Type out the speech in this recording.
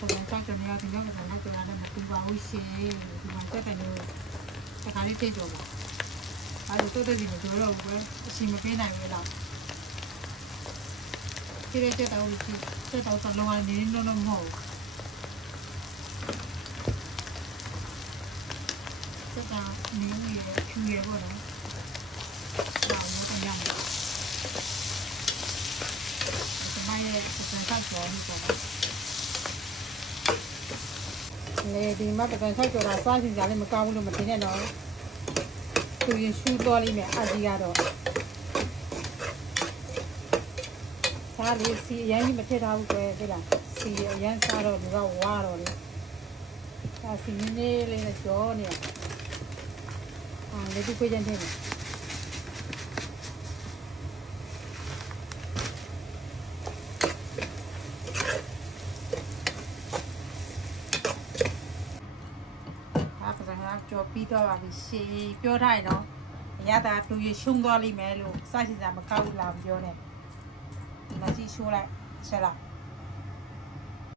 ပုံစံချောက်ကြနေရတဲ့ညောင်းကလည်းကြော်ရတယ်မတူပါဘူးရှင်ဒီမှာတက်တယ်လို့တခါလေးတိတ်ကြော်ပါအဲ့လိုတိုးတက်စီမကြော်တော့ဘူးပဲအစီမပေးနိုင်ဘူးလားဒီရက်တက်တော့တက်တော့စလုံးဝနေနေတော့မဟုတ်တက်တာနင်းရဖြူရပေါ့နော်တော့တော့ရမယ်ဒီမှာရဲ့ပုံစံချောက်ကြော်နေပေါ့လေဒီမှာတကန်ချောက်ကြော်တာစားချင်ကြလည်းမကောင်းဘူးလို့မထင်နဲ့တော့သူရင်ရှူသွားလိမ့်မယ်အကြီးကတော့စားလေစီအရင်ကြီးမထည့်ထားဘူးပဲသိလားစီအရင်စားတော့ဒီကဝါတော့လေဒါစီနည်းနည်းလေးနဲ့ကြောနေရလေဒီခွေးချင်ထည့်မယ်ကြော်ပြီးတော့ပါပြီရှေးပြောထားရင်တော့အရသာတူရရှုံးသွားလိမ့်မယ်လို့စရှိစားမကောက်ဘူးလားပြောနေဒီမှာကြည့်ရှိုးလိုက်ဆက်လိုက်